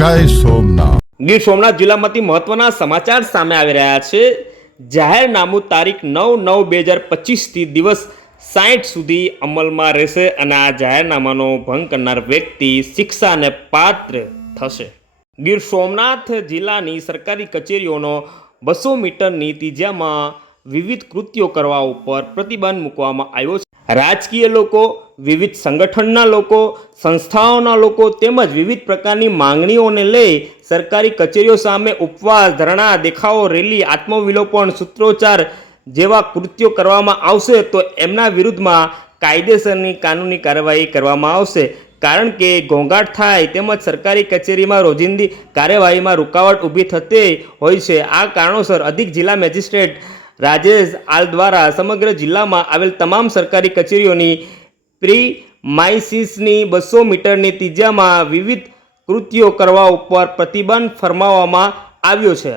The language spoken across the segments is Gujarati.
જય સોમનાથ. ગીર સોમનાથ જિલ્લામાંથી મહત્વના સમાચાર સામે આવી રહ્યા છે. જાહેરનામું તારીખ નવ નવ બે હજાર પચીસથી દિવસ સાઠ સુધી અમલમાં રહેશે અને આ જાહેરનામાનો ભંગ કરનાર વ્યક્તિ શિક્ષાને પાત્ર થશે. ગીર સોમનાથ જિલ્લાની સરકારી કચેરીઓનો બસો મીટરની ત્રિજ્યામાં વિવિધ કૃત્યો કરવા ઉપર પ્રતિબંધ મૂકવામાં આવ્યો છે. રાજકીય લોકો, વિવિધ સંગઠનના લોકો, સંસ્થાઓના લોકો તેમજ વિવિધ પ્રકારની માંગણીઓને લઈ સરકારી કચેરીઓ સામે ઉપવાસ, ધરણા, દેખાવો, રેલી, આત્મવિલોપન, સૂત્રોચ્ચાર જેવા કૃત્યો કરવામાં આવશે તો એમના વિરુદ્ધમાં કાયદેસરની કાનૂની કાર્યવાહી કરવામાં આવશે. કારણ કે ઘોંઘાટ થાય તેમજ સરકારી કચેરીમાં રોજિંદી કાર્યવાહીમાં રૂકાવટ ઊભી થતી હોય છે. આ કારણોસર અધિક જિલ્લા મેજિસ્ટ્રેટ રાજેશ આલ દ્વારા સમગ્ર જિલ્લામાં આવેલ તમામ સરકારી કચેરીઓની પ્રી માઇસિસની બસો મીટરની ત્રિજ્યામાં વિવિધ કૃત્યો કરવા ઉપર પ્રતિબંધ ફરમાવવામાં આવ્યો છે.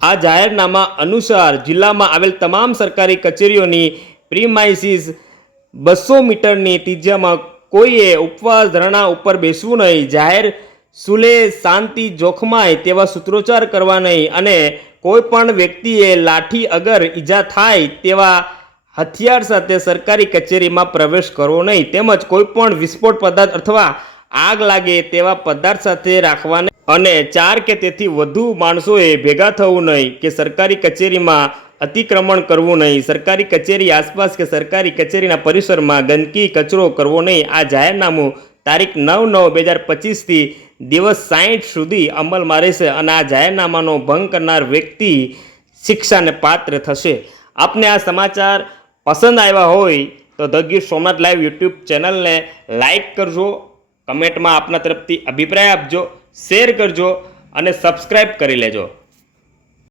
આ જાહેરનામા અનુસાર જિલ્લામાં આવેલ તમામ સરકારી કચેરીઓની પ્રીમાઇસિસ બસો મીટરની ત્રિજ્યામાં કોઈએ ઉપવાસ ધરણા ઉપર બેસવું નહીં, જાહેર સુલે શાંતિ જોખમાય તેવા સૂત્રોચ્ચાર કરવા નહીં અને કોઈ પણ વ્યક્તિએ લાઠી અગર ઈજા થાય તેવા હથિયાર સાથે સરકારી કચેરીમાં પ્રવેશ કરવો નહીં, તેમજ કોઈ પણ વિસ્ફોટ પદાર્થ અથવા આગ લાગે તેવા પદાર્થ સાથે રાખવાને અને ચાર કે તેથી વધુ માણસોએ ભેગા થવું નહીં કે સરકારી કચેરીમાં અતિક્રમણ કરવું નહીં, સરકારી કચેરી આસપાસ કે સરકારી કચેરીના પરિસરમાં ગંદકી કચરો કરવો નહીં. આ જાહેરનામું તારીખ નવ નવ બે હજાર પચીસથી દિવસ સાહીઠ સુધી અમલમાં રહેશે અને આ જાહેરનામાનો ભંગ કરનાર વ્યક્તિ શિક્ષાને પાત્ર થશે. આપને આ સમાચાર પસંદ આવ્યા હોય તો the Gir Somnath live YouTube ચેનલને લાઈક કરજો, કમેન્ટમાં આપના તરફથી અભિપ્રાય આપજો, શેર કરજો અને સબસ્ક્રાઈબ કરી લેજો.